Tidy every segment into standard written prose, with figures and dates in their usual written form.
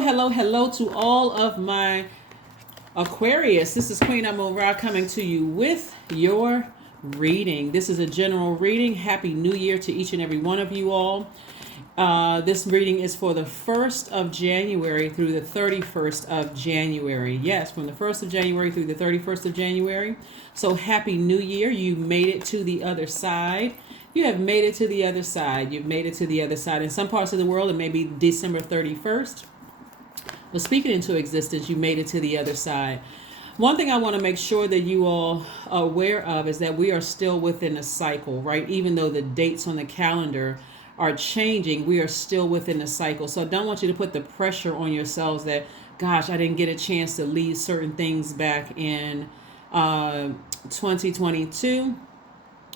Hello to all of my Aquarius. This is Queen Amun Ra coming to you with your reading. This is a general reading. Happy New Year to each and every one of you all. This reading is for the 1st of January through the 31st of January. Yes, from the 1st of January through the 31st of January. So happy New Year. You made it to the other side. You have made it to the other side. You've made it to the other side. In some parts of the world, it may be December 31st. But speaking into existence, you made it to the other side. One thing I want to make sure that you all are aware of is that we are still within a cycle, right? Even though the dates on the calendar are changing, we are still within a cycle. So I don't want you to put the pressure on yourselves that, gosh, I didn't get a chance to leave certain things back in 2022.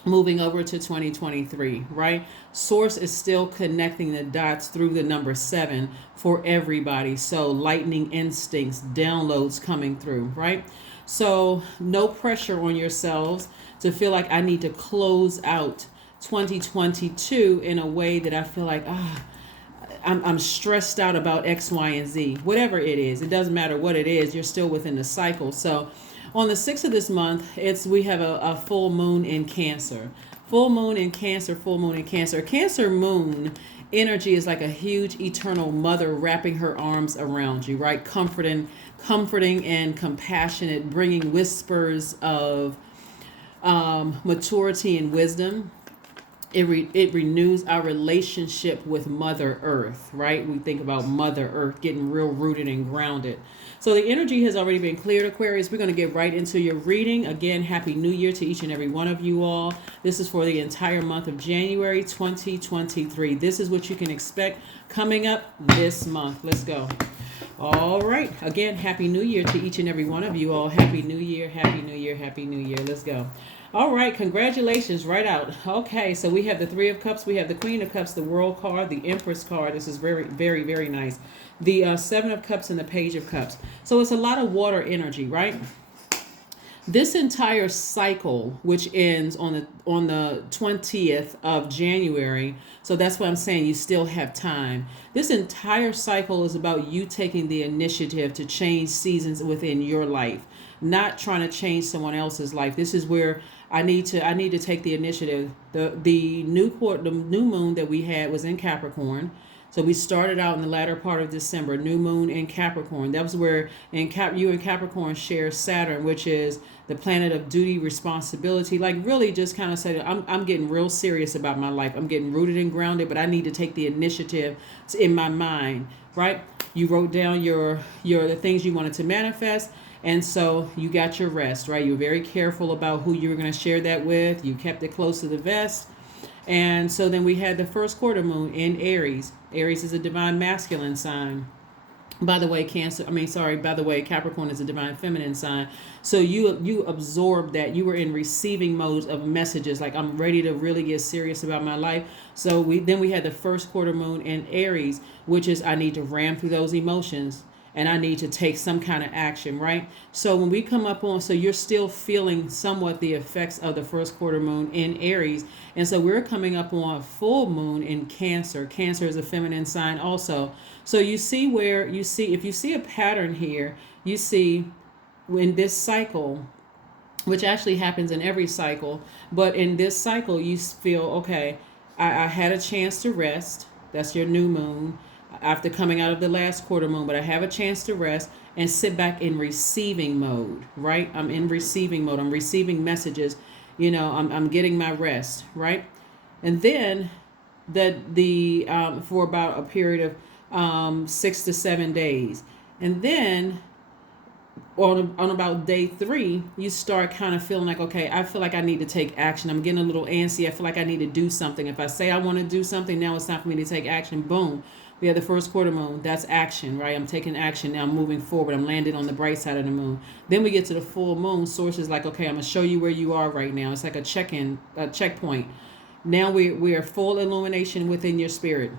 Moving over to 2023, right? Source is still connecting the dots through the number 7 for everybody. So lightning instincts, downloads coming through, right? So no pressure on yourselves to feel like I need to close out 2022 in a way that I feel like, I'm stressed out about X, Y, and Z. Whatever it is, it doesn't matter what it is, you're still within the cycle. So on the 6th of this month, we have a full moon in Cancer. Full moon in Cancer, full moon in Cancer. Cancer moon energy is like a huge eternal mother wrapping her arms around you, right? Comforting and compassionate, bringing whispers of maturity and wisdom. It renews our relationship with Mother Earth, right? We think about Mother Earth getting real rooted and grounded. So the energy has already been cleared, Aquarius. We're going to get right into your reading. Again, Happy New Year to each and every one of you all. This is for the entire month of January 2023. This is what you can expect coming up this month. Let's go. All right. Again, Happy New Year to each and every one of you all. Happy New Year, Happy New Year, Happy New Year. Let's go. All right, congratulations, right out. Okay, so we have the Three of Cups, we have the Queen of Cups, the World card, the Empress card. This is very, very, very nice. The Seven of Cups and the Page of Cups. So it's a lot of water energy, right? This entire cycle, which ends on the 20th of January, so that's what I'm saying, you still have time. This entire cycle is about you taking the initiative to change seasons within your life, not trying to change someone else's life. This is where I need to take the initiative. The new moon that we had was in Capricorn. So we started out in the latter part of December, new moon in Capricorn. That was where you and Capricorn share Saturn, which is the planet of duty, responsibility. Like really just kind of say, I'm getting real serious about my life. I'm getting rooted and grounded, but I need to take the initiative in my mind, right? You wrote down the things you wanted to manifest. And so you got your rest, right? You were very careful about who you were going to share that with. You kept it close to the vest. And so then we had the first quarter moon in Aries. Aries is a divine masculine sign. By the way, Capricorn is a divine feminine sign. So you absorbed that. You were in receiving mode of messages like, I'm ready to really get serious about my life. So we had the first quarter moon in Aries, which is I need to ram through those emotions. And I need to take some kind of action, right? So when we come up on, so you're still feeling somewhat the effects of the first quarter moon in Aries. And so we're coming up on full moon in Cancer. Cancer is a feminine sign also. So if you see a pattern here, you see in this cycle, which actually happens in every cycle, but in this cycle, you feel, okay, I had a chance to rest. That's your new moon. After coming out of the last quarter moon, but I have a chance to rest and sit back in receiving mode, right? I'm in receiving mode. I'm receiving messages. I'm getting my rest, right? And then for about a period of 6 to 7 days. And then on about day 3, you start kind of feeling like, okay, I feel like I need to take action. I'm getting a little antsy. I feel like I need to do something. If I say I want to do something, now it's time for me to take action. Boom. We have the first quarter moon. That's action, right? I'm taking action now. I'm moving forward. I'm landing on the bright side of the moon. Then we get to the full moon. Source is like, okay, I'm going to show you where you are right now. It's like a checkpoint. Now we are full illumination within your spirit.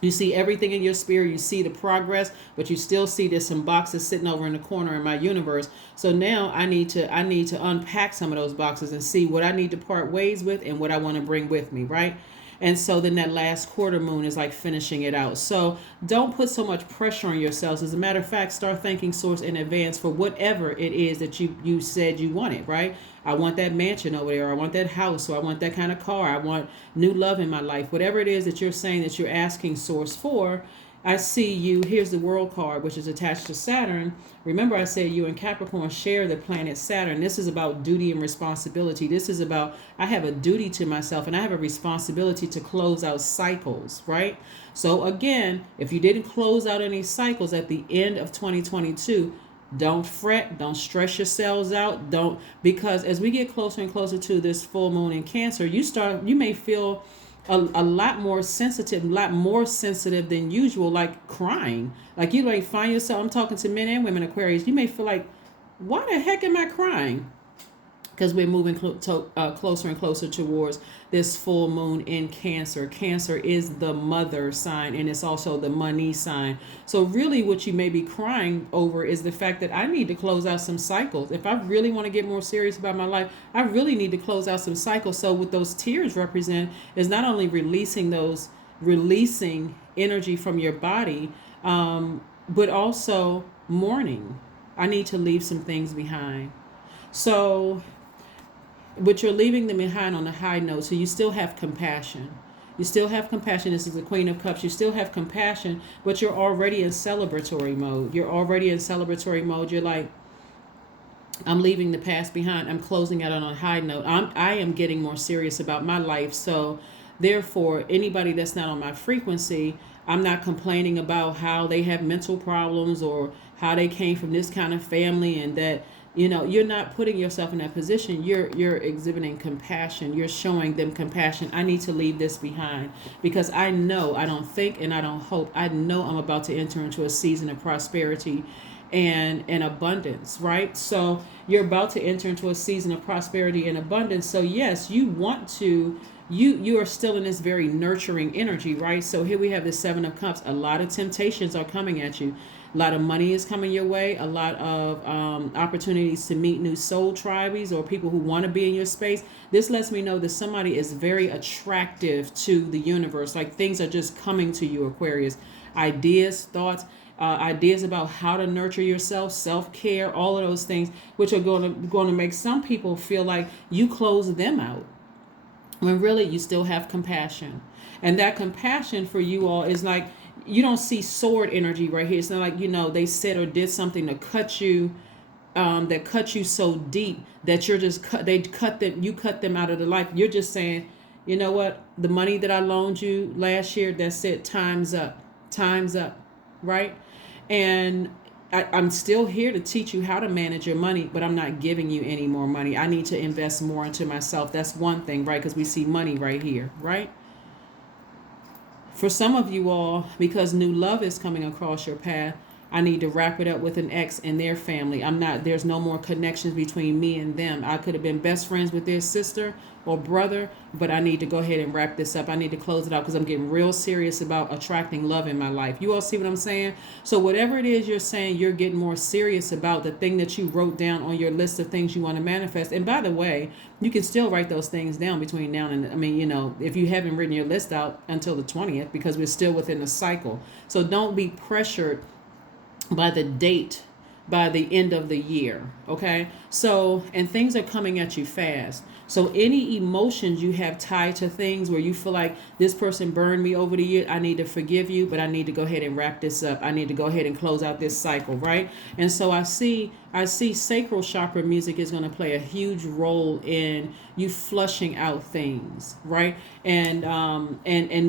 You see everything in your spirit. You see the progress, but you still see there's some boxes sitting over in the corner in my universe. So now I need to unpack some of those boxes and see what I need to part ways with and what I want to bring with me, right? And so then that last quarter moon is like finishing it out. So don't put so much pressure on yourselves. As a matter of fact, start thanking source in advance for whatever it is that you said you wanted, right? I want that mansion over there, or I want that house, or I want that kind of car, I want new love in my life. Whatever it is that you're saying that you're asking source for, I see you. Here's the world card, which is attached to Saturn. Remember, I said you and Capricorn share the planet Saturn. This is about duty and responsibility. This is about, I have a duty to myself and I have a responsibility to close out cycles, right? So again, if you didn't close out any cycles at the end of 2022, don't fret, don't stress yourselves out, don't, because as we get closer and closer to this full moon in Cancer, you may feel a lot more sensitive than usual, like crying. Like you may find yourself, I'm talking to men and women, Aquarius, you may feel like, why the heck am I crying? Because we're moving closer and closer towards this full moon in Cancer. Cancer is the mother sign, and it's also the money sign. So really what you may be crying over is the fact that I need to close out some cycles. If I really want to get more serious about my life, I really need to close out some cycles. So what those tears represent is not only releasing energy from your body, but also mourning. I need to leave some things behind. So, but you're leaving them behind on a high note, so you still have compassion. You still have compassion. This is the Queen of Cups. You still have compassion, but you're already in celebratory mode. You're like, I'm leaving the past behind. I'm closing out on a high note. I am getting more serious about my life. So therefore, anybody that's not on my frequency, I'm not complaining about how they have mental problems or how they came from this kind of family, and that, you're not putting yourself in that position. You're exhibiting compassion. You're showing them compassion. I need to leave this behind because I know, I don't think and I don't hope, I know I'm about to enter into a season of prosperity and abundance, right? So you're about to enter into a season of prosperity and abundance. So yes, you want to, you are still in this very nurturing energy, right? So here we have the Seven of Cups. A lot of temptations are coming at you. A lot of money is coming your way. A lot of opportunities to meet new soul tribes or people who want to be in your space. This lets me know that somebody is very attractive to the universe. Like things are just coming to you, Aquarius. Ideas, thoughts, ideas about how to nurture yourself, self-care, all of those things, which are going to make some people feel like you close them out, when really you still have compassion. And that compassion for you all is like, you don't see sword energy right here. It's not like, they said or did something to cut you, that cut you so deep that you're just you cut them out of the life. You're just saying, you know what, the money that I loaned you last year, that's it, time's up, right? And I'm still here to teach you how to manage your money, but I'm not giving you any more money. I need to invest more into myself. That's one thing, right? Because we see money right here, right? For some of you all, because new love is coming across your path, I need to wrap it up with an ex and their family. There's no more connections between me and them. I could have been best friends with their sister or brother, but I need to go ahead and wrap this up. I need to close it out because I'm getting real serious about attracting love in my life. You all see what I'm saying? So whatever it is you're saying, you're getting more serious about, the thing that you wrote down on your list of things you want to manifest. And by the way, you can still write those things down between now and, if you haven't written your list out until the 20th, because we're still within the cycle. So don't be pressured by the date, by the end of the year, okay? So, and things are coming at you fast. So any emotions you have tied to things where you feel like this person burned me over the year, I need to forgive you, but I need to go ahead and wrap this up. I need to go ahead and close out this cycle, right? And so I see sacral chakra music is going to play a huge role in you flushing out things, right? And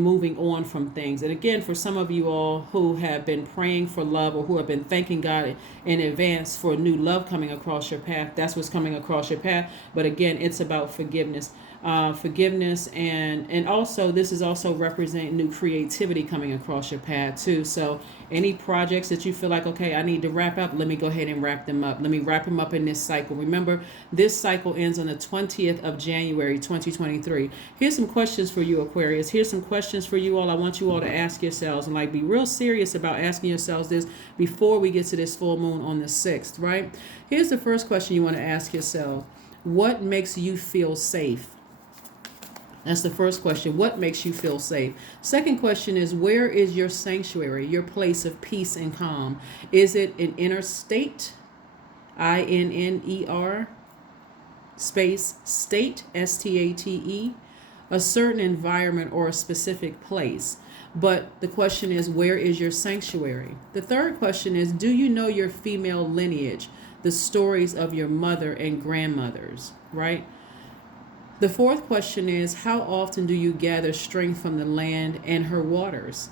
moving on from things. And again, for some of you all who have been praying for love or who have been thanking God in advance for new love coming across your path, that's what's coming across your path. But again, it's about forgiveness. And also this is also representing new creativity coming across your path too. So any projects that you feel like, okay, I need to wrap up, let me go ahead and wrap them up. Let me wrap them up in this cycle. Remember, this cycle ends on the 20th of January 2023. Here's some questions for you, Aquarius. Here's some questions for you all. I want you all to ask yourselves and be real serious about asking yourselves this before we get to this full moon on the 6th, right? Here's the first question you want to ask yourself. What makes you feel safe? That's the first question. What makes you feel safe? Second question is, where is your sanctuary, your place of peace and calm? Is it an inner state, INNER, space state, STATE, a certain environment or a specific place? But the question is, where is your sanctuary? The third question is, do you know your female lineage, the stories of your mother and grandmothers, right? The fourth question is, how often do you gather strength from the land and her waters,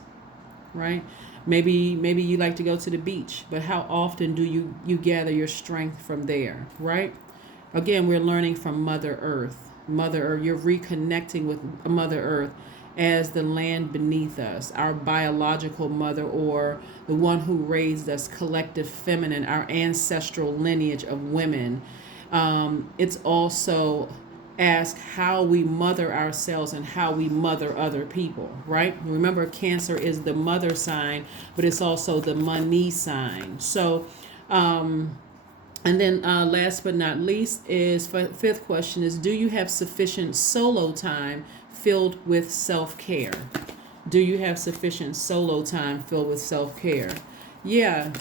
right? Maybe you like to go to the beach, but how often do you gather your strength from there, right? Again, we're learning from Mother Earth. Mother Earth, you're reconnecting with Mother Earth as the land beneath us, our biological mother, or the one who raised us, collective feminine, our ancestral lineage of women. It's also ask how we mother ourselves and how we mother other people, right? Remember, Cancer is the mother sign, but it's also the money sign. So, and then last but not least is fifth question is, do you have sufficient solo time filled with self-care? Do you have sufficient solo time filled with self-care? Yeah.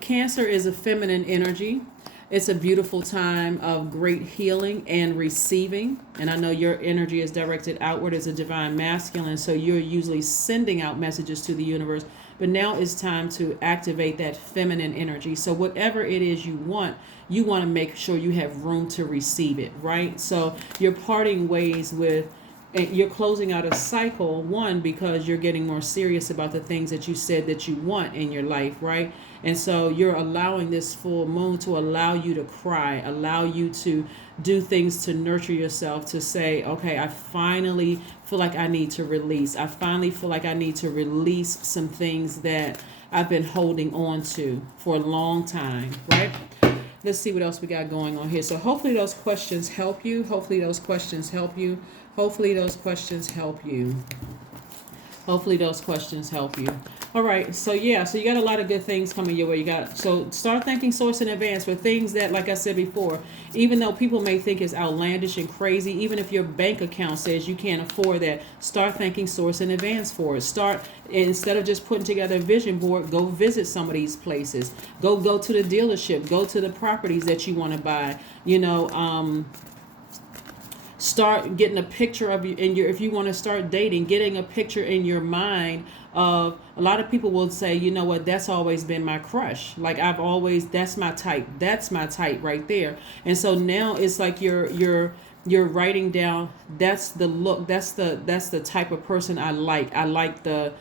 Cancer is a feminine energy. It's a beautiful time of great healing and receiving. And I know your energy is directed outward as a divine masculine, so you're usually sending out messages to the universe. But now it's time to activate that feminine energy. So whatever it is you want to make sure you have room to receive it, right? So you're parting ways with, you're closing out a cycle, one, because you're getting more serious about the things that you said that you want in your life, right? And so you're allowing this full moon to allow you to cry, allow you to do things to nurture yourself, to say, okay, I finally feel like I need to release. I finally feel like I need to release some things that I've been holding on to for a long time, right? Let's see what else we got going on here. So hopefully those questions help you. Hopefully those questions help you. Hopefully those questions help you. Hopefully those questions help you. All right, so yeah, so you got a lot of good things coming your way. So start thanking source in advance for things that, like I said before, even though people may think is outlandish and crazy, even if your bank account says you can't afford that, start thanking source in advance for it. Start, instead of just putting together a vision board, go visit some of these places. Go to the dealership. Go to the properties that you want to buy. Start getting a picture of you if you want to start dating, getting a picture in your mind of, a lot of people will say, you know what, that's always been my crush. Like that's my type. That's my type right there. And so now it's like you're writing down, that's the look, that's the type of person I like. I like the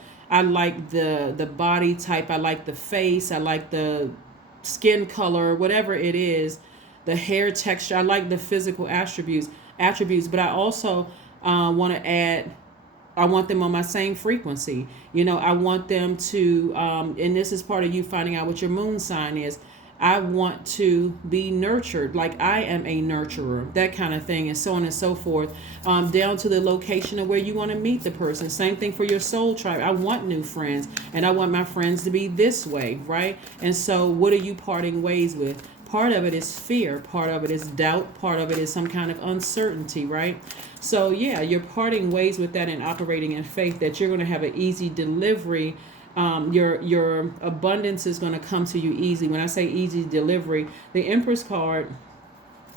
body type. I like the face. I like the skin color, whatever it is, the hair texture. I like the physical attributes, but I also want to add, I want them on my same frequency. I want them to, and this is part of you finding out what your moon sign is. I want to be nurtured, like I am a nurturer, that kind of thing, and so on and so forth, down to the location of where you want to meet the person. Same thing for your soul tribe. I want new friends, and I want my friends to be this way, right? And so what are you parting ways with? Part of it is fear. Part of it is doubt. Part of it is some kind of uncertainty, right? So yeah, you're parting ways with that and operating in faith that you're going to have an easy delivery. Your abundance is going to come to you easy. When I say easy delivery, the Empress card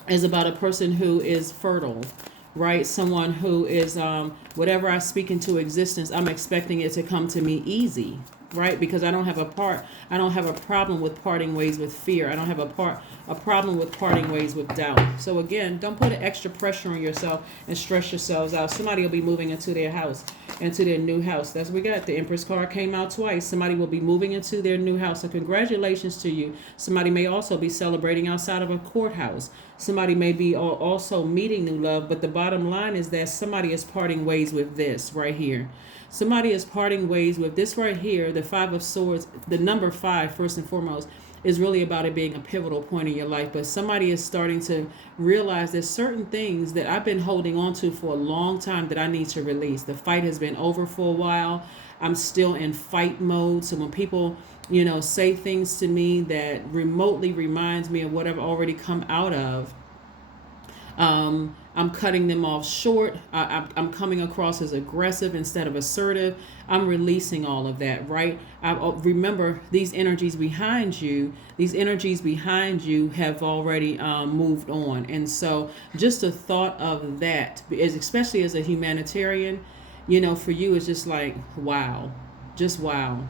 is about a person who is fertile, right? Someone who is, whatever I speak into existence, I'm expecting it to come to me easy, right? Because I don't have a problem with parting ways with fear. I don't have a problem with parting ways with doubt. So again, don't put an extra pressure on yourself and stress yourselves out. Somebody will be moving into their house, into their new house. That's what we got. The Empress card came out twice. Somebody will be moving into their new house. So congratulations to you. Somebody may also be celebrating outside of a courthouse. Somebody may be also meeting new love. But the bottom line is that somebody is parting ways with this right here. Somebody is parting ways with this right here. The Five of Swords, the number 5, first and foremost, is really about it being a pivotal point in your life. But somebody is starting to realize there's certain things that I've been holding on to for a long time that I need to release. The fight has been over for a while. I'm still in fight mode. So when people, say things to me that remotely reminds me of what I've already come out of, I'm cutting them off short. I'm coming across as aggressive instead of assertive. I'm releasing all of that, right? Remember, these energies behind you have already moved on. And so just the thought of that, especially as a humanitarian, for you, it's just like, wow, just wow.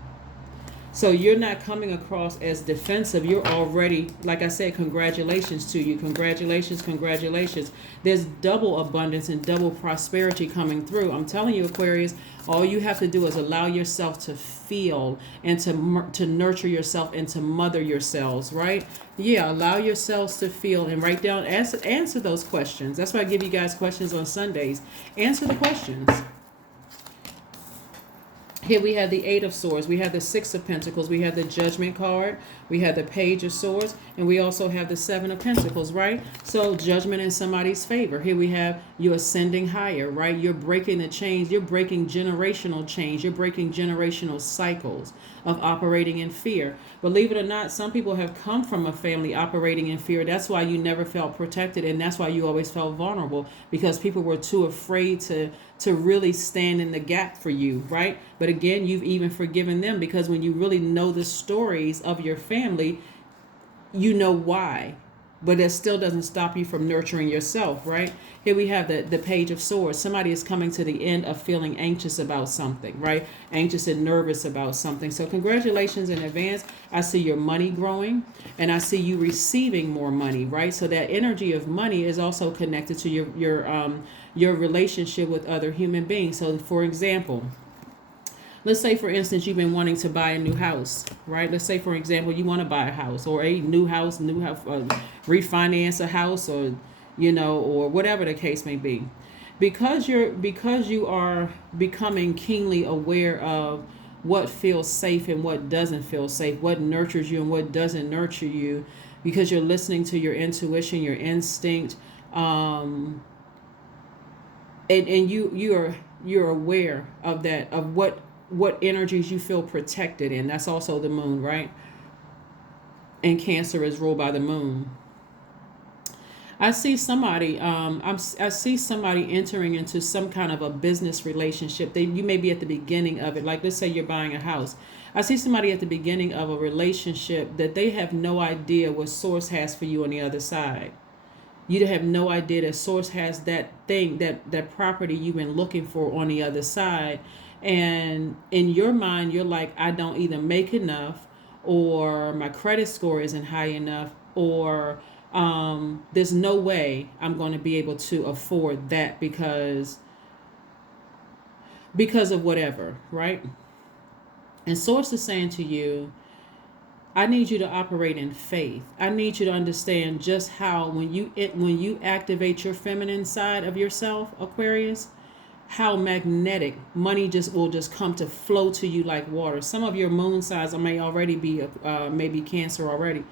So you're not coming across as defensive. You're already, like I said, congratulations to you. Congratulations, congratulations. There's double abundance and double prosperity coming through. I'm telling you, Aquarius, all you have to do is allow yourself to feel and to nurture yourself and to mother yourselves, right? Yeah, allow yourselves to feel and write down, answer those questions. That's why I give you guys questions on Sundays. Answer the questions. Here we have the Eight of Swords. We have the Six of Pentacles. We have the Judgment card. We have the Page of Swords. And we also have the Seven of Pentacles, right? So judgment in somebody's favor. Here we have you ascending higher, right? You're breaking the chains. You're breaking generational chains. You're breaking generational cycles of operating in fear. Believe it or not, some people have come from a family operating in fear. That's why you never felt protected. And that's why you always felt vulnerable, because people were too afraid to really stand in the gap for you, right? But again, you've even forgiven them, because when you really know the stories of your family, you know why. But that still doesn't stop you from nurturing yourself, right? Here we have the Page of Swords. Somebody is coming to the end of feeling anxious about something, right? Anxious and nervous about something. So congratulations in advance. I see your money growing, and I see you receiving more money, right? So that energy of money is also connected to your relationship with other human beings. So for example, let's say, for instance, you've been wanting to buy a new house, right? Let's say, for example, you want to buy a house or a new house, refinance a house, or, or whatever the case may be. Because you are becoming keenly aware of what feels safe and what doesn't feel safe, what nurtures you and what doesn't nurture you, because you're listening to your intuition, your instinct, and you're aware of that, of what energies you feel protected in. That's also the moon, right? And Cancer is ruled by the moon. I see somebody I see somebody entering into some kind of a business relationship. You may be at the beginning of it. Like, let's say you're buying a house. I see somebody at the beginning of a relationship that they have no idea what source has for you on the other side. You have no idea that source has that thing, that property you've been looking for on the other side. And in your mind, you're like, I don't either make enough, or my credit score isn't high enough, or there's no way I'm going to be able to afford that because of whatever, right? And source is saying to you, I need you to operate in faith. I need you to understand just how when you activate your feminine side of yourself, Aquarius, how magnetic money will just come to flow to you like water. Some of your moon signs may already be maybe Cancer already,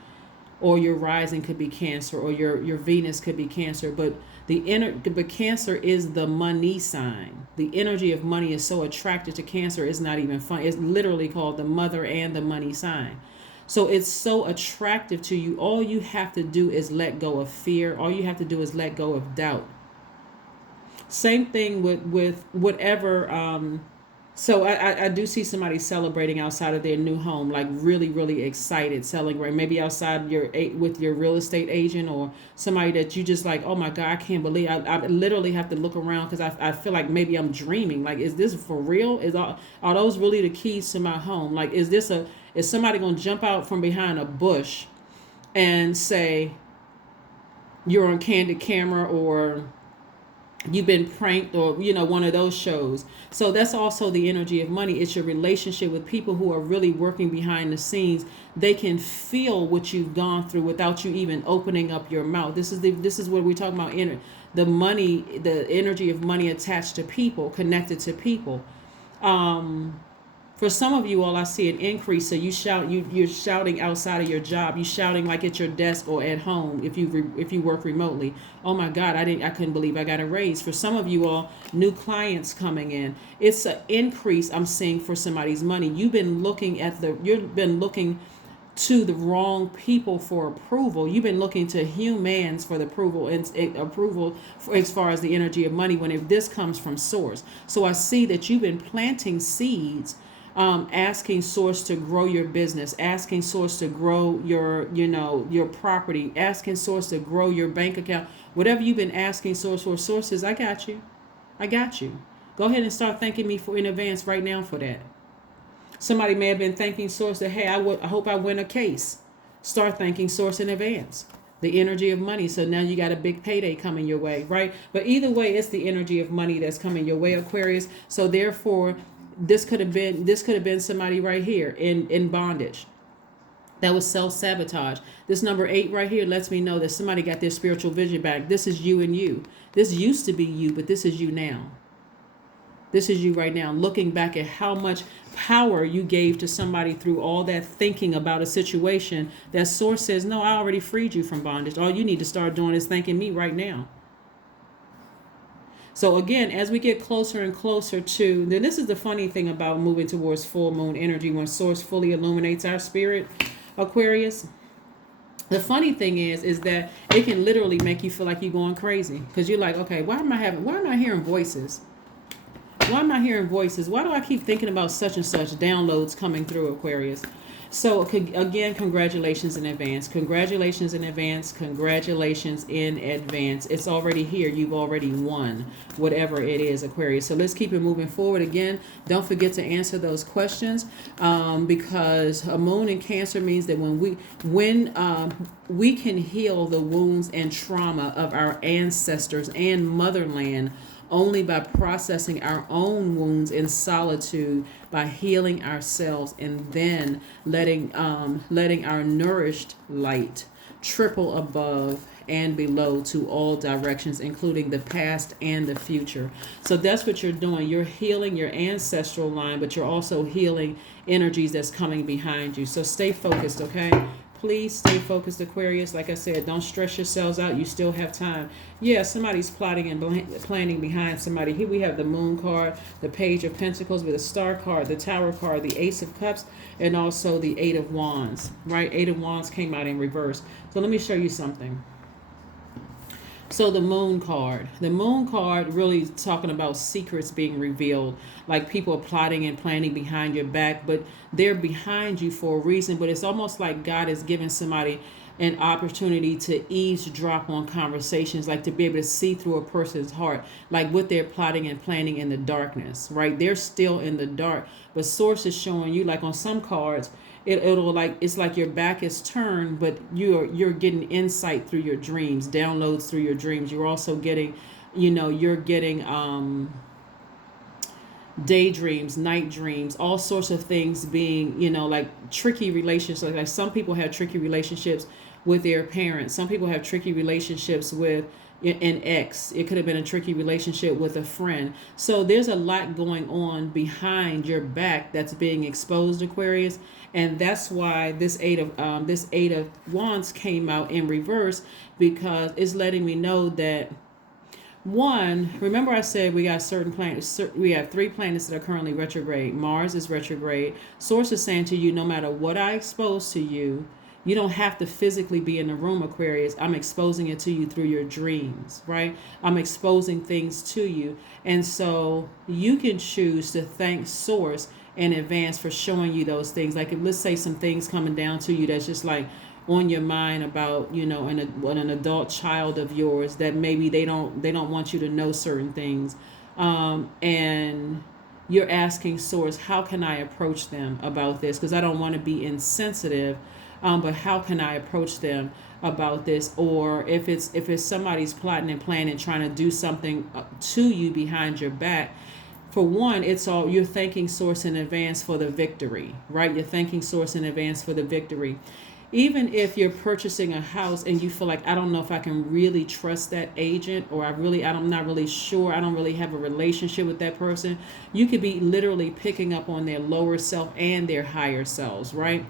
or your rising could be Cancer, or your Venus could be Cancer. But but Cancer is the money sign. The energy of money is so attracted to Cancer. It's not even fun. It's literally called the mother and the money sign. So it's so attractive to you. All you have to do is let go of fear. All you have to do is let go of doubt. Same thing with whatever. So I do see somebody celebrating outside of their new home, like really, really excited, celebrating. Maybe outside with your real estate agent, or somebody that you just like, oh my God, I can't believe. I literally have to look around because I feel like maybe I'm dreaming. Like, is this for real? Are those really the keys to my home? Like, is somebody gonna jump out from behind a bush and say you're on candid camera, or you've been pranked, or one of those shows? So that's also the energy of money. It's your relationship with people who are really working behind the scenes. They can feel what you've gone through without you even opening up your mouth. This is what we're talking about, the money, the energy of money attached to people, connected to people. For some of you all, I see an increase. So you're shouting outside of your job. You're shouting like at your desk or at home if you work remotely. Oh my God, I couldn't believe I got a raise. For some of you all, new clients coming in. It's an increase I'm seeing for somebody's money. You've been looking to the wrong people for approval. You've been looking to humans for the approval and approval for, as far as the energy of money, when if this comes from source. So I see that you've been planting seeds, asking source to grow your business, asking source to grow your, your property, asking source to grow your bank account. Whatever you've been asking source for, sources, I got you. I got you. Go ahead and start thanking me for in advance right now for that. Somebody may have been thanking source that, hey, I hope I win a case. Start thanking source in advance. The energy of money. So now you got a big payday coming your way, right? But either way, it's the energy of money that's coming your way, Aquarius. So therefore, this could have been somebody right here in bondage. That was self-sabotage. This number 8 right here lets me know that somebody got their spiritual vision back. This is you and you. This used to be you, but this is you now. This is you right now, looking back at how much power you gave to somebody through all that thinking about a situation. That source says, no, I already freed you from bondage. All you need to start doing is thanking me right now. So again, as we get closer and closer to, then this is the funny thing about moving towards full moon energy, when source fully illuminates our spirit, Aquarius. The funny thing is that it can literally make you feel like you're going crazy, because you're like, okay, why am I hearing voices? Why am I hearing voices? Why do I keep thinking about such and such downloads coming through, Aquarius? So again, congratulations in advance. Congratulations in advance. Congratulations in advance. It's already here. You've already won whatever it is, Aquarius. So let's keep it moving forward. Again, don't forget to answer those questions, because a moon in Cancer means that when we can heal the wounds and trauma of our ancestors and motherland only by processing our own wounds in solitude, by healing ourselves, and then letting our nourished light triple above and below to all directions, including the past and the future. So that's what you're doing. You're healing your ancestral line, but you're also healing energies that's coming behind you. So stay focused, okay? Please stay focused, Aquarius. Like I said, don't stress yourselves out. You still have time. Yeah, somebody's plotting and planning behind somebody. Here we have the Moon card, the Page of Pentacles with a Star card, the Tower card, the Ace of Cups, and also the Eight of Wands, right? Eight of Wands came out in reverse. So let me show you something. So the Moon card really talking about secrets being revealed, like people are plotting and planning behind your back, but they're behind you for a reason. But it's almost like God is giving somebody an opportunity to eavesdrop on conversations, like to be able to see through a person's heart, like what they're plotting and planning in the darkness, right? They're still in the dark, but source is showing you, like on some cards, it'll like, it's like your back is turned, but you're getting insight through your dreams, downloads through your dreams. You're also getting, you're getting daydreams, night dreams, all sorts of things being, like tricky relationships. Like some people have tricky relationships with their parents. Some people have tricky relationships with an ex. It could have been a tricky relationship with a friend. So there's a lot going on behind your back that's being exposed, Aquarius, and that's why this eight of Wands came out in reverse, because it's letting me know that, one, remember I said we got certain planets, we have 3 planets that are currently retrograde. Mars is retrograde. Source is saying to you, no matter what I expose to you, you don't have to physically be in the room, Aquarius. I'm exposing it to you through your dreams, right? I'm exposing things to you. And so you can choose to thank Source in advance for showing you those things. Like if, let's say, some things coming down to you that's just like on your mind about, an adult child of yours that maybe they don't want you to know certain things. And you're asking Source, how can I approach them about this? Because I don't want to be insensitive. But how can I approach them about this? Or if it's somebody's plotting and planning, trying to do something to you behind your back, for one, you're thanking Source in advance for the victory, right? You're thanking Source in advance for the victory. Even if you're purchasing a house and you feel like, I don't know if I can really trust that agent, or I'm not really sure, I don't really have a relationship with that person, you could be literally picking up on their lower self and their higher selves, right?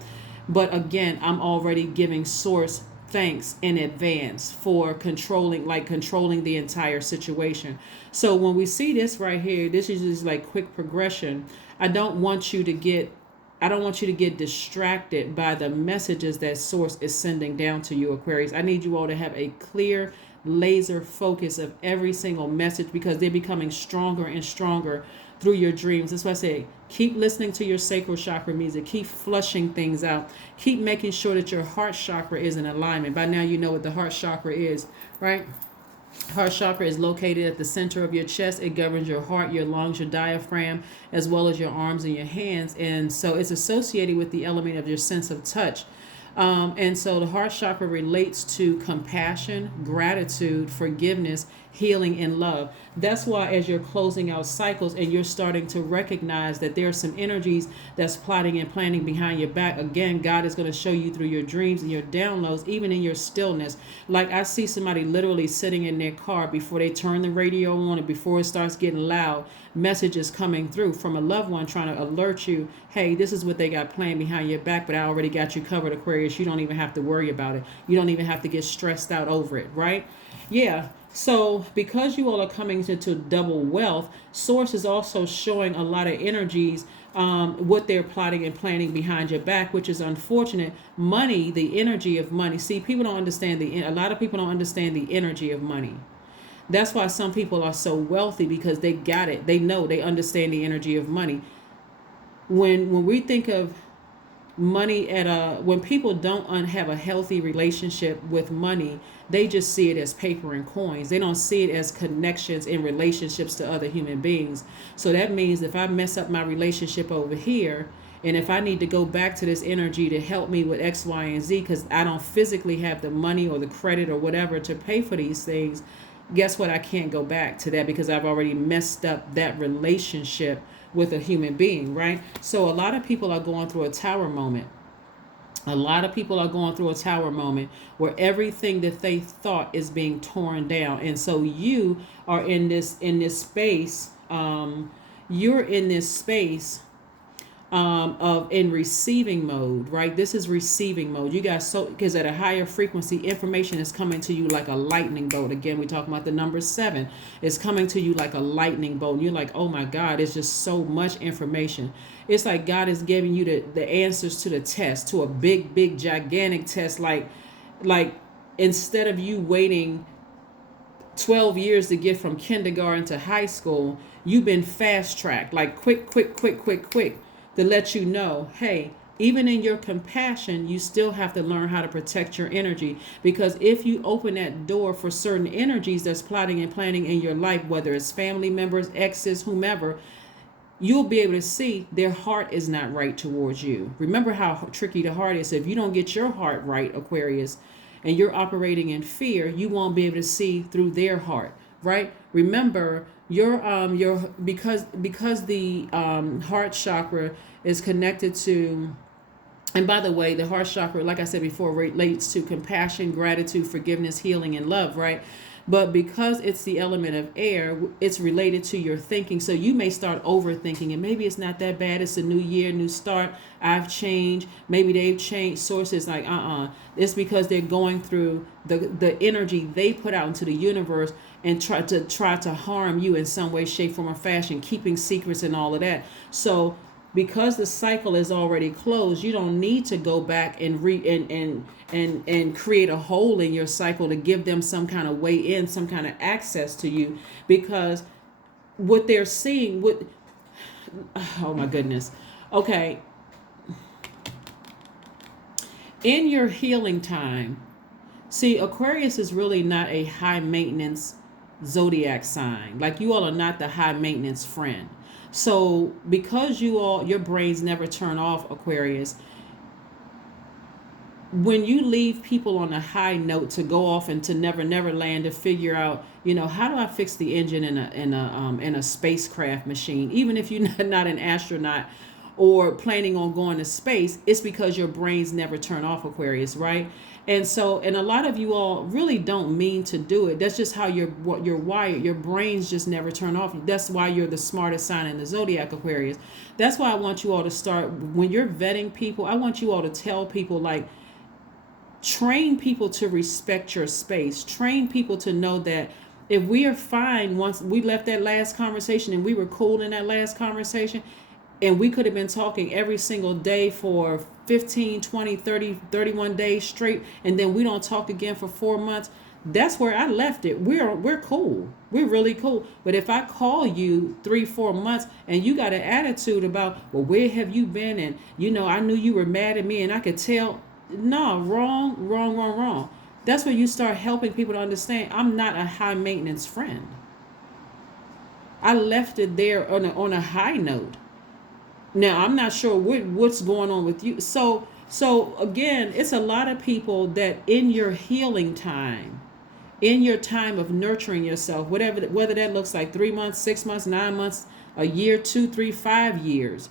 But again, I'm already giving Source thanks in advance for controlling the entire situation. So when we see this right here, this is just like quick progression. I don't want you to get I don't want you to get distracted by the messages that source is sending down to you, Aquarius. I need you all to have a clear laser focus of every single message, because they're becoming stronger and stronger through your dreams. That's why I say keep listening to your sacral chakra music, keep flushing things out, keep making sure that your heart chakra is in alignment. By now you know what the heart chakra is, right? Heart chakra is located at the center of your chest. It governs your heart, your lungs, your diaphragm, as well as your arms and your hands. And so it's associated with the element of your sense of touch. And so the heart chakra relates to compassion, gratitude, forgiveness, healing, and love. That's why as you're closing out cycles and you're starting to recognize that there are some energies that's plotting and planning behind your back, again, God is going to show you through your dreams and your downloads, even in your stillness. Like I see somebody literally sitting in their car before they turn the radio on and before it starts getting loud, messages coming through from a loved one trying to alert you, hey, this is what they got planned behind your back, but I already got you covered, Aquarius. You don't even have to worry about it. You don't even have to get stressed out over it, right? Yeah. So because you all are coming into double wealth, source is also showing a lot of energies, what they're plotting and planning behind your back, which is unfortunate. Money, the energy of money. See, people don't understand a lot of people don't understand the energy of money. That's why some people are so wealthy, because they got it. They know, they understand the energy of money. When we think of money when people don't have a healthy relationship with money, they just see it as paper and coins. They don't see it as connections and relationships to other human beings. So that means if I mess up my relationship over here, and if I need to go back to this energy to help me with X, Y, and Z, because I don't physically have the money or the credit or whatever to pay for these things, guess what? I can't go back to that, because I've already messed up that relationship with a human being, right? So a lot of people are going through a tower moment. A lot of people are going through a tower moment where everything that they thought is being torn down. And so you are in this space. You're in this space of in receiving mode, right? This is receiving mode. You guys, so because at a higher frequency, information is coming to you like a lightning bolt. Again, we're talking about the number 7. It's coming to you like a lightning bolt. And you're like, oh my God, it's just so much information. It's like God is giving you the answers to the test, to a big, gigantic test. Like instead of you waiting 12 years to get from kindergarten to high school, you've been fast tracked, like quick, to let you know, hey, even in your compassion, you still have to learn how to protect your energy. Because if you open that door for certain energies that's plotting and planning in your life, whether it's family members, exes, whomever, you'll be able to see their heart is not right towards you. Remember how tricky the heart is. So if you don't get your heart right, Aquarius, and you're operating in fear, you won't be able to see through their heart, right? Remember, your because the heart chakra is connected to, and by the way, the heart chakra, like I said before, relates to compassion, gratitude, forgiveness, healing, and love, right? But because it's the element of air, it's related to your thinking. So you may start overthinking, and maybe it's not that bad. It's a new year, new start. I've changed. Maybe they've changed. Sources like, It's because they're going through the energy they put out into the universe and try to harm you in some way, shape, form, or fashion, keeping secrets and all of that. So because the cycle is already closed, you don't need to go back and and create a hole in your cycle to give them some kind of way in, some kind of access to you, because what they're seeing, oh my goodness. Okay. In your healing time, see, Aquarius is really not a high maintenance zodiac sign. Like, you all are not the high maintenance friend. So because your brains never turn off, Aquarius, when you leave people on a high note to go off into never land to figure out, how do I fix the engine in a spacecraft machine, even if you're not an astronaut or planning on going to space, it's because your brains never turn off, Aquarius, right? And a lot of you all really don't mean to do it. That's just how you're wired. Your brains just never turn off. That's why you're the smartest sign in the zodiac, Aquarius. That's why I want you all to start, when you're vetting people, I want you all to tell people, like, train people to respect your space. Train people to know that if we are fine once we left that last conversation and we were cool in that last conversation, And we could have been talking every single day for 15, 20, 30, 31 days straight, and then we don't talk again for 4 months. That's where I left it. We're cool. We're really cool. But if I call you 3, 4 months and you got an attitude about, well, where have you been? And I knew you were mad at me, and I could tell. No, wrong, wrong, wrong, wrong. That's where you start helping people to understand I'm not a high maintenance friend. I left it there on a high note. Now I'm not sure what's going on with you. So again, it's a lot of people that in your healing time, in your time of nurturing yourself, whether that looks like 3 months, 6 months, 9 months, a year, 2, 3, 5 years,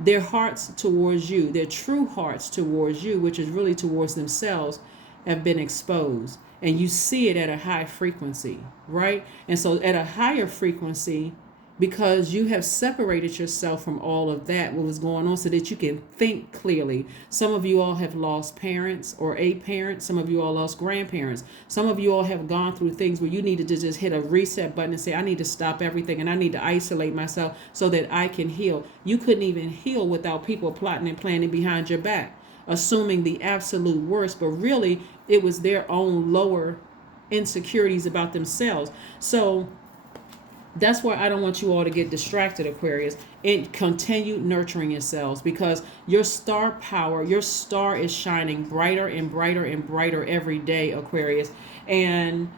their hearts towards you, their true hearts towards you, which is really towards themselves, have been exposed. And you see it at a high frequency, right? And so at a higher frequency, because you have separated yourself from all of that, what was going on, so that you can think clearly. Some of you all have lost parents or a parent. Some of you all lost grandparents. Some of you all have gone through things where you needed to just hit a reset button and say, I need to stop everything and I need to isolate myself so that I can heal. You couldn't even heal without people plotting and planning behind your back, assuming the absolute worst, but really it was their own lower insecurities about themselves. So that's why I don't want you all to get distracted, Aquarius, and continue nurturing yourselves, because your star power, your star is shining brighter and brighter and brighter every day, Aquarius. And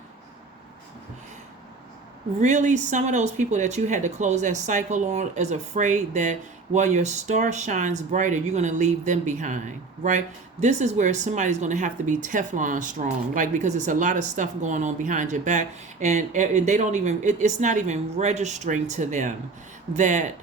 really, some of those people that you had to close that cycle on is afraid that while your star shines brighter, you're going to leave them behind, right? This is where somebody's going to have to be Teflon strong, like, because it's a lot of stuff going on behind your back, and they don't even, it's not even registering to them that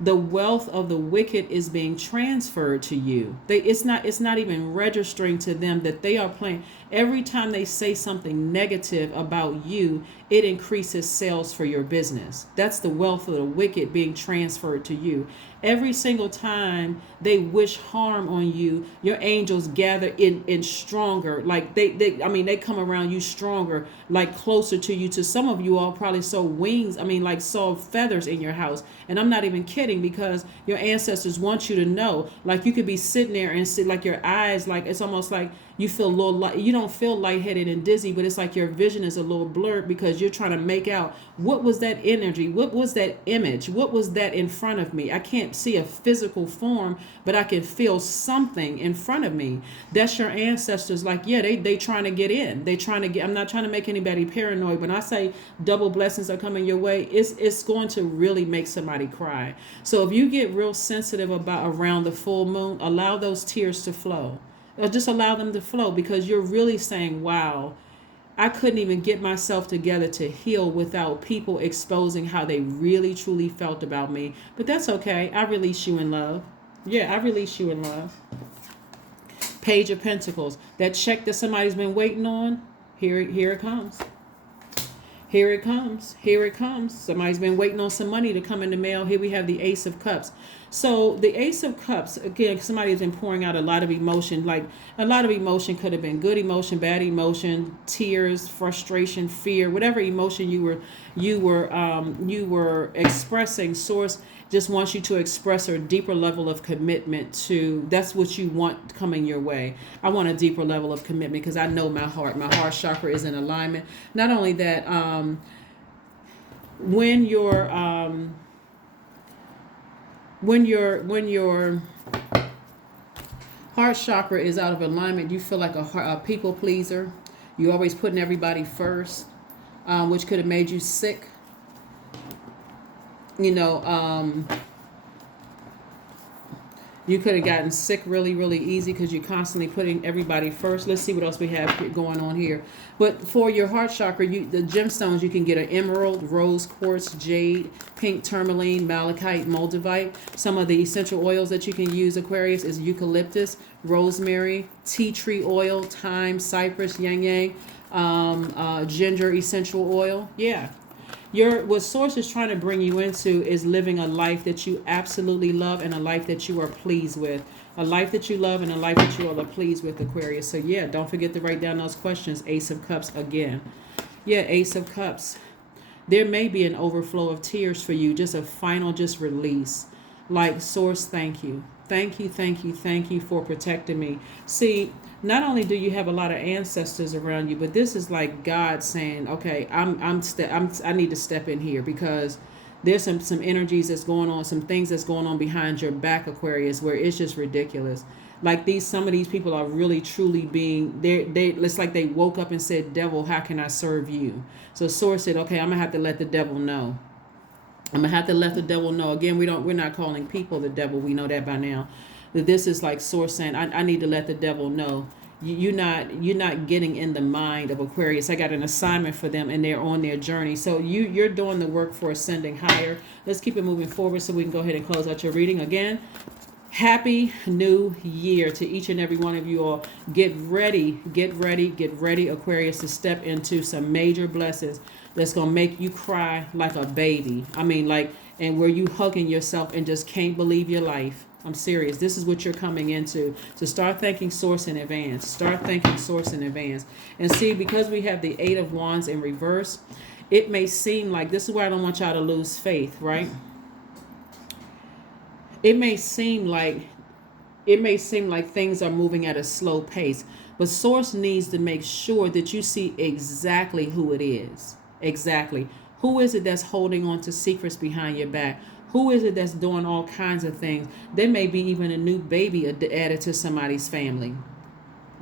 the wealth of the wicked is being transferred to you. It's not even registering to them that they are playing. Every time they say something negative about you, it increases sales for your business. That's the wealth of the wicked being transferred to you. Every single time they wish harm on you, your angels gather in stronger. Like they come around you stronger, like closer to you. To some of you all probably saw wings. Like saw feathers in your house. And I'm not even kidding, because your ancestors want you to know. Like you could be sitting there and sit, like your eyes, like it's almost like you feel a little light. You don't feel lightheaded and dizzy, but it's like your vision is a little blurred because you're trying to make out what was that energy, what was that image, what was that in front of me. I can't see a physical form, but I can feel something in front of me. That's your ancestors. Like, yeah, they trying to get in. They trying to get. I'm not trying to make anybody paranoid. When I say double blessings are coming your way, it's going to really make somebody cry. So if you get real sensitive about around the full moon, allow those tears to flow. Just allow them to flow, because you're really saying, wow, I couldn't even get myself together to heal without people exposing how they really truly felt about me. But that's okay. I release you in love. Yeah, I release you in love. Page of Pentacles. That check that somebody's been waiting on, here it comes. Here it comes. Here it comes. Somebody's been waiting on some money to come in the mail. Here we have the Ace of Cups. So the Ace of Cups, again, somebody's been pouring out a lot of emotion. Like a lot of emotion could have been good emotion, bad emotion, tears, frustration, fear, whatever emotion you were expressing. Source just wants you to express a deeper level of commitment to. That's what you want coming your way. I want a deeper level of commitment because I know my heart chakra is in alignment. Not only that, when your heart chakra is out of alignment, you feel like a people pleaser. You're always putting everybody first, which could have made you sick. You could have gotten sick really, really easy because you're constantly putting everybody first. Let's see what else we have going on here. But for your heart chakra, the gemstones, you can get an emerald, rose quartz, jade, pink tourmaline, malachite, moldavite. Some of the essential oils that you can use, Aquarius, is eucalyptus, rosemary, tea tree oil, thyme, cypress, yang, ginger essential oil. Yeah. What Source is trying to bring you into is living a life that you absolutely love and a life that you are pleased with. A life that you love and a life that you are pleased with, Aquarius. So yeah, don't forget to write down those questions. Ace of Cups again. Yeah, Ace of Cups. There may be an overflow of tears for you, just a final just release. Like, source, thank you. Thank you, thank you, thank you for protecting me. See, not only do you have a lot of ancestors around you, but this is like God saying, okay, I need to step in here, because there's some energies that's going on, some things that's going on behind your back, Aquarius, where it's just ridiculous. Like, some of these people are really truly being, it's like they woke up and said, devil, how can I serve you? So source said, okay, I'm gonna have to let the devil know. I'm gonna have to let the devil know. Again, we're not calling people the devil. We know that by now. That this is like source saying, I need to let the devil know. You're not getting in the mind of Aquarius. I got an assignment for them, and they're on their journey. So you're doing the work for ascending higher. Let's keep it moving forward so we can go ahead and close out your reading. Again, happy new year to each and every one of you all. Get ready, Aquarius, to step into some major blessings that's going to make you cry like a baby. I mean, like, and where you hugging yourself and just can't believe your life. I'm serious. This is what you're coming into. So start thanking source in advance. Start thanking source in advance. And see, because we have the 8 of Wands in reverse, it may seem like, this is why I don't want y'all to lose faith, right? It may seem like things are moving at a slow pace, but source needs to make sure that you see exactly who it is. Exactly. Who is it that's holding on to secrets behind your back? Who is it that's doing all kinds of things? There may be even a new baby added to somebody's family,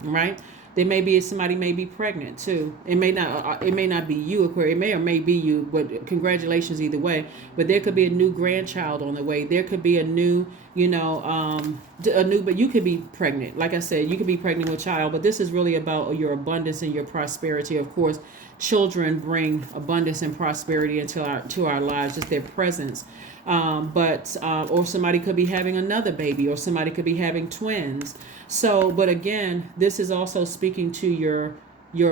right? There may be somebody may be pregnant too. It may not be you, Aquarius. It may or may be you, but congratulations either way. But there could be a new grandchild on the way. There could be a new, but you could be pregnant. Like I said, you could be pregnant with a child, but this is really about your abundance and your prosperity. Of course, children bring abundance and prosperity into our lives, just their presence. Or somebody could be having another baby, or somebody could be having twins. So, but again, this is also speaking to your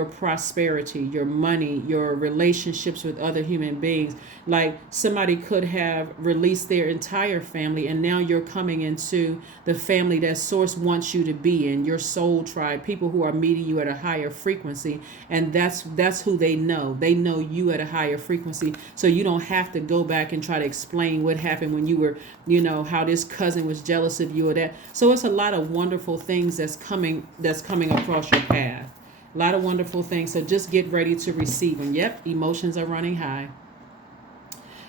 prosperity, your money, your relationships with other human beings. Like, somebody could have released their entire family, and now you're coming into the family that source wants you to be in, your soul tribe, people who are meeting you at a higher frequency. And that's who they know. They know you at a higher frequency. So you don't have to go back and try to explain what happened when you were, how this cousin was jealous of you or that. So it's a lot of wonderful things that's coming across your path. A lot of wonderful things. So just get ready to receive them. Yep, emotions are running high.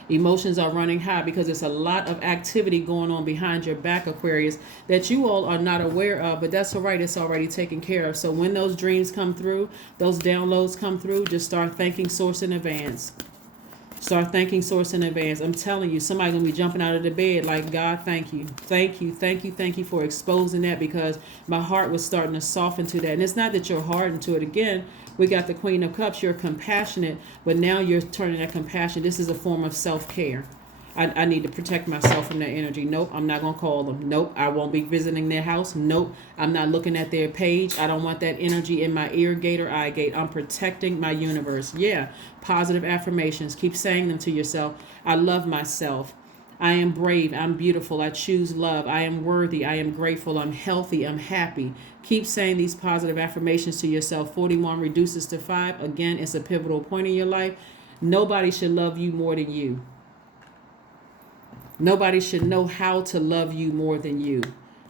Emotions are running high because there's a lot of activity going on behind your back, Aquarius, that you all are not aware of, but that's all right. It's already taken care of. So when those dreams come through, those downloads come through, just start thanking source in advance. Start thanking source in advance. I'm telling you, somebody's going to be jumping out of the bed like, God, thank you. Thank you, thank you, thank you for exposing that, because my heart was starting to soften to that. And it's not that you're hardened to it. Again, we got the Queen of Cups. You're compassionate, but now you're turning that compassion. This is a form of self-care. I need to protect myself from that energy. Nope, I'm not going to call them. Nope, I won't be visiting their house. Nope, I'm not looking at their page. I don't want that energy in my ear gate or eye gate. I'm protecting my universe. Yeah, positive affirmations. Keep saying them to yourself. I love myself. I am brave. I'm beautiful. I choose love. I am worthy. I am grateful. I'm healthy. I'm happy. Keep saying these positive affirmations to yourself. 41 reduces to 5. Again, it's a pivotal point in your life. Nobody should love you more than you. Nobody should know how to love you more than you.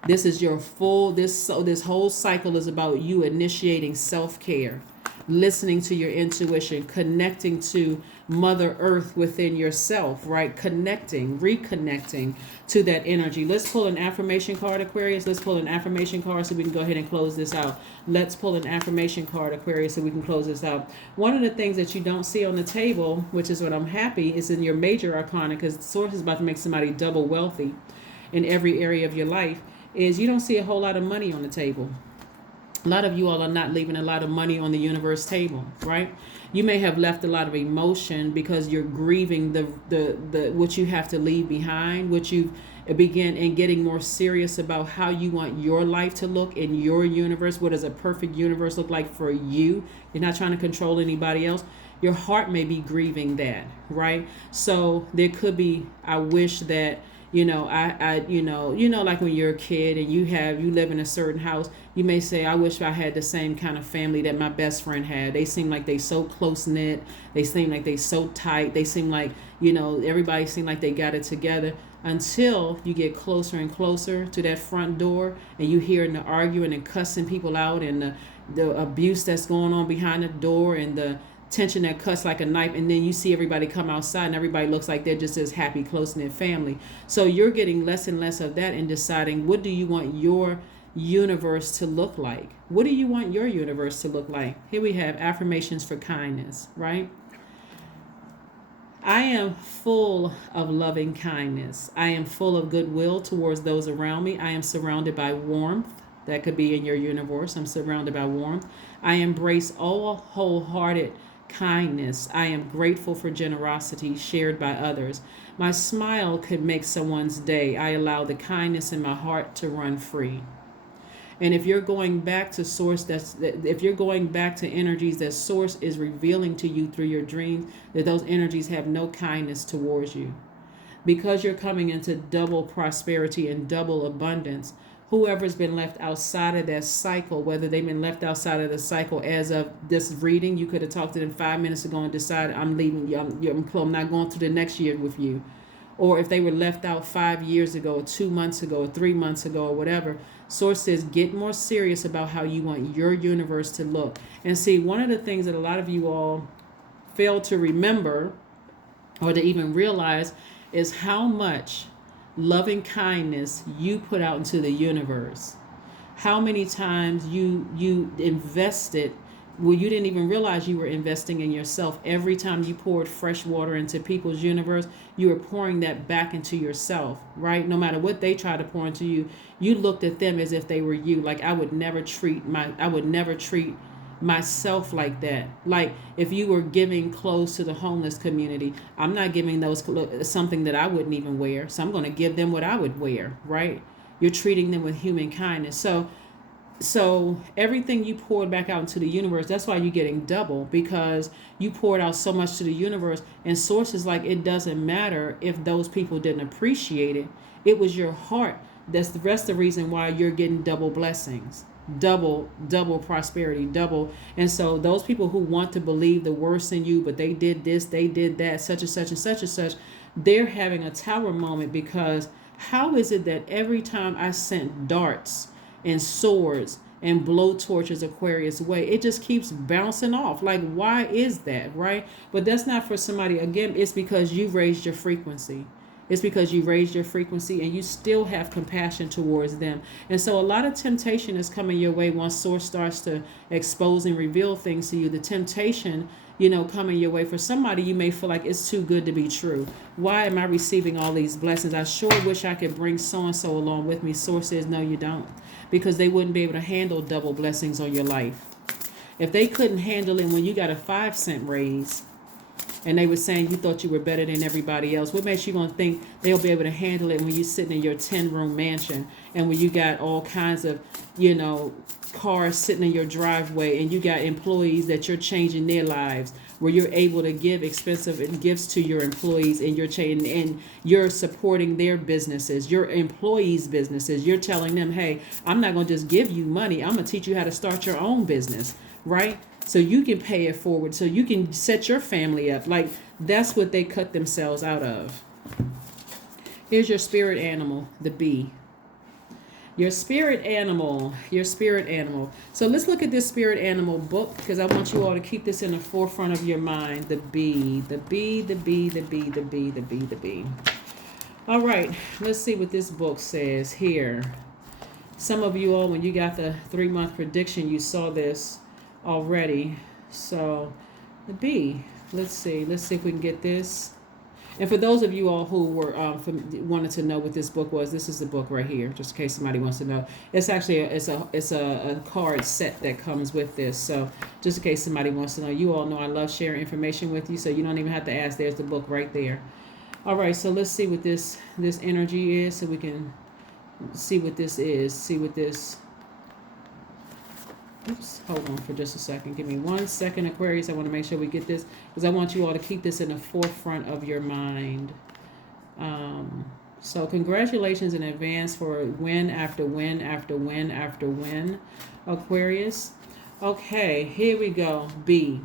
This is your this whole cycle is about you initiating self-care, listening to your intuition, connecting to Mother Earth within yourself, right? Reconnecting to that energy. Let's pull an affirmation card, Aquarius. Let's pull an affirmation card so we can go ahead and close this out. Let's pull an affirmation card, Aquarius, so we can close this out. One of the things that you don't see on the table, which is what I'm happy, is in your major arcana, because source is about to make somebody double wealthy in every area of your life, is you don't see a whole lot of money on the table. A lot of you all are not leaving a lot of money on the universe table, right? You may have left a lot of emotion because you're grieving the what you have to leave behind, what you begin and getting more serious about how you want your life to look in your universe. What does a perfect universe look like for you? You're not trying to control anybody else. Your heart may be grieving that, right? So there could be, I wish that, Like when you're a kid and you live in a certain house, you may say, I wish I had the same kind of family that my best friend had. They seem like they so close knit. They seem like they so tight. They seem like, everybody seem like they got it together, until you get closer and closer to that front door and you hear the arguing and cussing people out, and the abuse that's going on behind the door, and the tension that cuts like a knife, and then you see everybody come outside and everybody looks like they're just this happy, close-knit family. So you're getting less and less of that and deciding, what do you want your universe to look like? What do you want your universe to look like? Here we have affirmations for kindness, right? I am full of loving kindness. I am full of goodwill towards those around me. I am surrounded by warmth. That could be in your universe. I'm surrounded by warmth. I embrace all wholehearted kindness. I am grateful for generosity shared by others. My smile could make someone's day. I allow the kindness in my heart to run free. And if you're going back to source, if you're going back to energies that source is revealing to you through your dreams, that those energies have no kindness towards you. Because you're coming into double prosperity and double abundance, whoever's been left outside of that cycle, whether they've been left outside of the cycle as of this reading, you could have talked to them 5 minutes ago and decided, I'm leaving you, I'm not going through the next year with you. Or if they were left out 5 years ago, or 2 months ago, or 3 months ago, or whatever, Source says, get more serious about how you want your universe to look. And see, one of the things that a lot of you all fail to remember or to even realize is how much loving kindness you put out into the universe. How many times you invested, well, you didn't even realize you were investing in yourself. Every time you poured fresh water into people's universe, you were pouring that back into yourself, right? No matter what they try to pour into you, you looked at them as if they were you. Like, I would never treat myself like that. Like, if you were giving clothes to the homeless community, I'm not giving those something that I wouldn't even wear. So I'm going to give them what I would wear, right? You're treating them with human kindness. So everything you poured back out into the universe, that's why you're getting double, because you poured out so much to the universe. And Source is like, it doesn't matter if those people didn't appreciate it. It was your heart. That's the rest of the reason why you're getting double blessings, double prosperity, double. And so those people who want to believe the worst in you, but they did this, they did that, such and such and such and such, they're having a tower moment, because how is it that every time I sent darts and swords and blowtorches Aquarius way, it just keeps bouncing off? Like, why is that, right? But that's not for somebody, again, it's because you raised your frequency. It's because you raised your frequency and you still have compassion towards them. And so a lot of temptation is coming your way once Source starts to expose and reveal things to you. The temptation, coming your way. For somebody, you may feel like it's too good to be true. Why am I receiving all these blessings? I sure wish I could bring so-and-so along with me. Source says, no, you don't. Because they wouldn't be able to handle double blessings on your life. If they couldn't handle it when you got a 5-cent raise, and they were saying you thought you were better than everybody else, what makes you going to think they'll be able to handle it when you're sitting in your 10-room mansion, and when you got all kinds of, cars sitting in your driveway, and you got employees that you're changing their lives, where you're able to give expensive gifts to your employees, and you're supporting their businesses, your employees' businesses. You're telling them, hey, I'm not going to just give you money. I'm going to teach you how to start your own business, right? So you can pay it forward, so you can set your family up. Like, that's what they cut themselves out of. Here's your spirit animal, the bee. Your spirit animal. So let's look at this spirit animal book, because I want you all to keep this in the forefront of your mind. The bee. All right, let's see what this book says here. Some of you all, when you got the 3-month prediction, you saw this already. So the bee, let's see if we can get this. And for those of you all who were wanted to know what this book was, this is the book right here, just in case somebody wants to know. It's actually it's a card set that comes with this. So just in case somebody wants to know, you all know I love sharing information with you, so you don't even have to ask. There's the book right there. All right, so let's see what this energy is, so we can see what this is. Oops, hold on for just a second. Give me 1 second, Aquarius. I want to make sure we get this, because I want you all to keep this in the forefront of your mind. So congratulations in advance for win after win after win after win, Aquarius. Okay, here we go. B.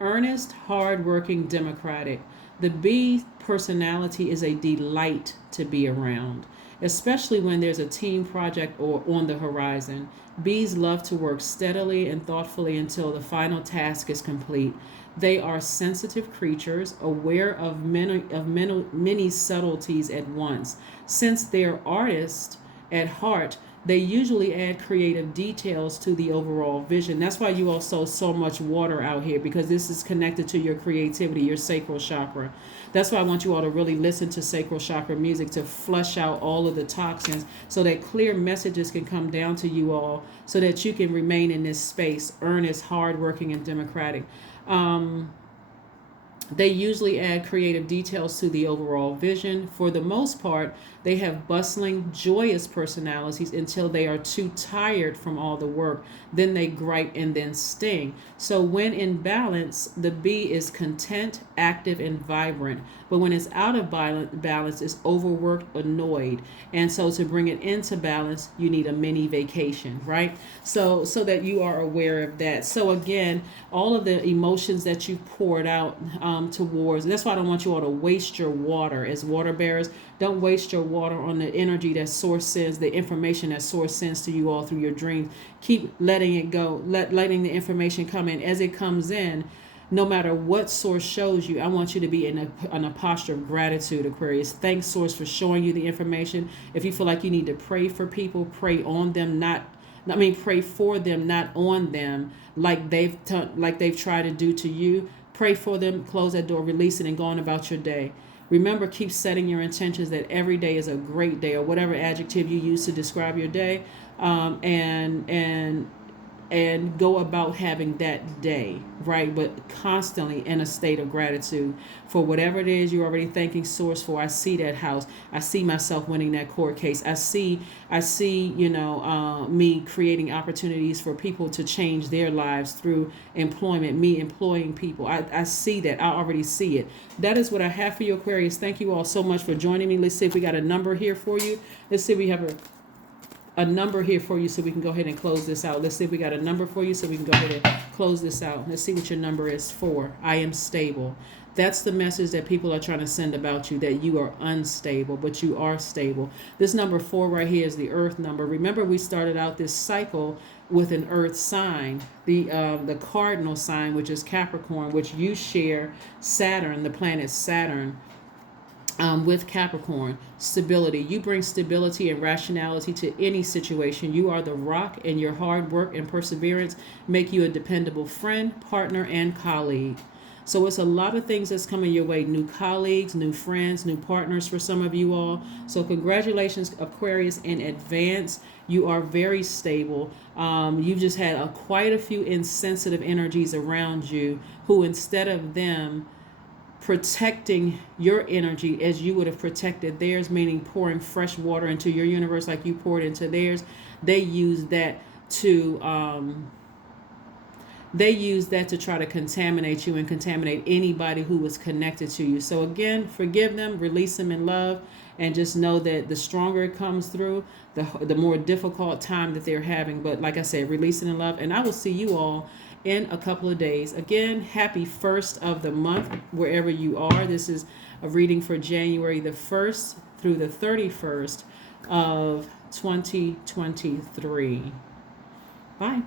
Earnest, hardworking, democratic. The B personality is a delight to be around, especially when there's a team project or on the horizon. Bees love to work steadily and thoughtfully until the final task is complete. They are sensitive creatures, aware of many subtleties at once. Since they're artists at heart, they usually add creative details to the overall vision. That's why you all saw so much water out here, because this is connected to your creativity, your sacral chakra. That's why I want you all to really listen to sacral chakra music to flush out all of the toxins so that clear messages can come down to you all so that you can remain in this space, earnest, hardworking, and democratic. Um, they usually add creative details to the overall vision. For the most part, they have bustling, joyous personalities until they are too tired from all the work. Then they gripe and then sting. So when in balance, the bee is content, active, and vibrant. But when it's out of balance, it's overworked, annoyed. And so to bring it into balance, you need a mini vacation, right? So that you are aware of that. So again, all of the emotions that you poured out towards, that's why I don't want you all to waste your water as water bearers. Don't waste your water on the energy that source sends, the information that source sends to you all through your dreams. Keep letting it go, letting the information come in as it comes in. No matter what source shows you, I want you to be in a posture of gratitude, Aquarius. Thank source for showing you the information. If you feel like you need to pray for people, pray on them, pray for them, not on them, like they've tried to do to you. Pray for them, close that door, release it, and go on about your day. Remember, keep setting your intentions that every day is a great day, or whatever adjective you use to describe your day, and go about having that day, right? But constantly in a state of gratitude for whatever it is you're already thanking source for. I see that house. I see myself winning that court case. I see, me creating opportunities for people to change their lives through employment, me employing people. I see that. I already see it. That is what I have for you, Aquarius. Thank you all so much for joining me. Let's see if we got a number here for you. Let's see if we have a number here for you so we can go ahead and close this out. Let's see if we got a number for you so we can go ahead and close this out. Let's see what your number is. 4. I am stable. That's the message that people are trying to send about you, that you are unstable, but you are stable. This number 4 right here is the earth number. Remember, we started out this cycle with an earth sign, the cardinal sign, which is Capricorn, which you share Saturn, the planet Saturn, with Capricorn. Stability. You bring stability and rationality to any situation. You are the rock, and your hard work and perseverance make you a dependable friend, partner, and colleague. So it's a lot of things that's coming your way. New colleagues, new friends, new partners for some of you all. So congratulations, Aquarius, in advance. You are very stable. You've just had quite a few insensitive energies around you who, instead of them protecting your energy as you would have protected theirs, meaning pouring fresh water into your universe like you poured into theirs, they use that to try to contaminate you and contaminate anybody who was connected to you. So again, forgive them, release them in love, and just know that the stronger it comes through, the more difficult time that they're having. But like I said, release it in love, and I will see you all in a couple of days. Again, happy 1st of the month, wherever you are. This is a reading for January the 1st through the 31st of 2023. Bye.